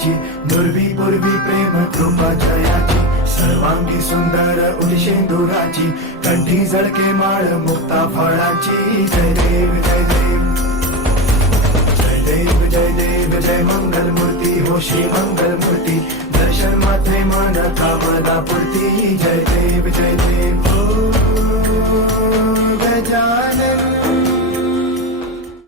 जयाची, नुरवी पूर्वी प्रेम कृपा जयाची, सर्वांगी सुंदर उदिशेंदुराची, कंठी जळके माळ मुक्ता फळाची. जय देव जय देव जय देव जय देव जय मंगल मूर्ती हो श्री मंगल मूर्ती, दर्शन मात्रे मन कामना पूर्ती. जय देव जय देव ओ गजानन